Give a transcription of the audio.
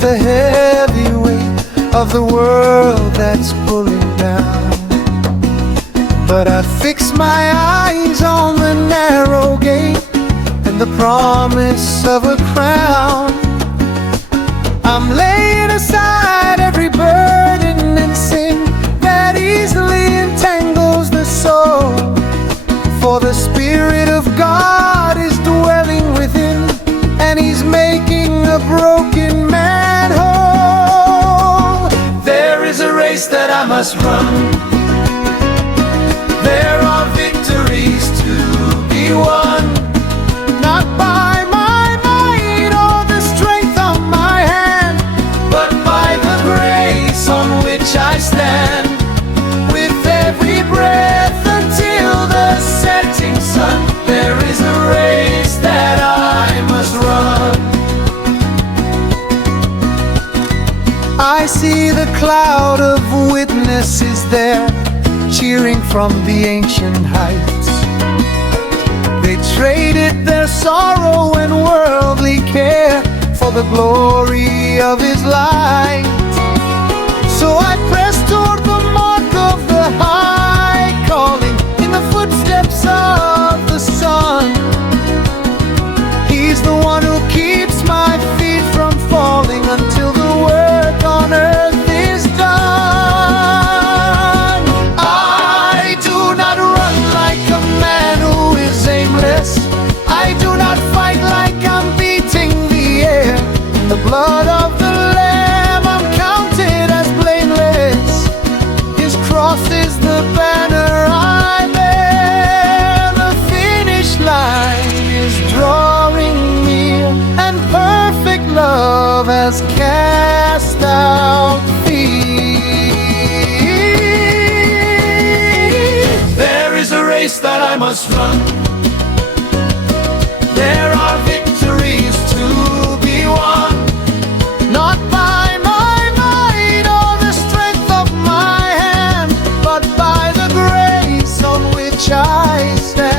the heavy weight of the world that's pulling down. But I fix my eyes on the narrow gate and the promise of a crown. I'm laying aside every burden and sin that easily entangles the soul, for the Spirit of God is dwelling within, and He's making a broken man whole. There is a race that I must run. There are victories to be won, not by my might or the strength of my hand, but by the grace on which I stand. With every breath until the setting sun, there is a race that I must run. I see the cloud of witnesses there, cheering from the ancient heights. They traded their sorrow and worldly care for the glory of His light. So I press toward the mark of the high calling, in the footsteps of the Son. He's the one who keeps my feet from falling until the work on earth is done. I do not run like a man who is aimless. I do not fight like I'm beating the air. In the blood of the Lamb I'm counted as blameless. His cross is the banner I bear. The finish line is drawing near, and perfect love has cast out fear. There is a race that I must run. There are victories to be won, not by my might or the strength of my hand, but by the grace on which I stand.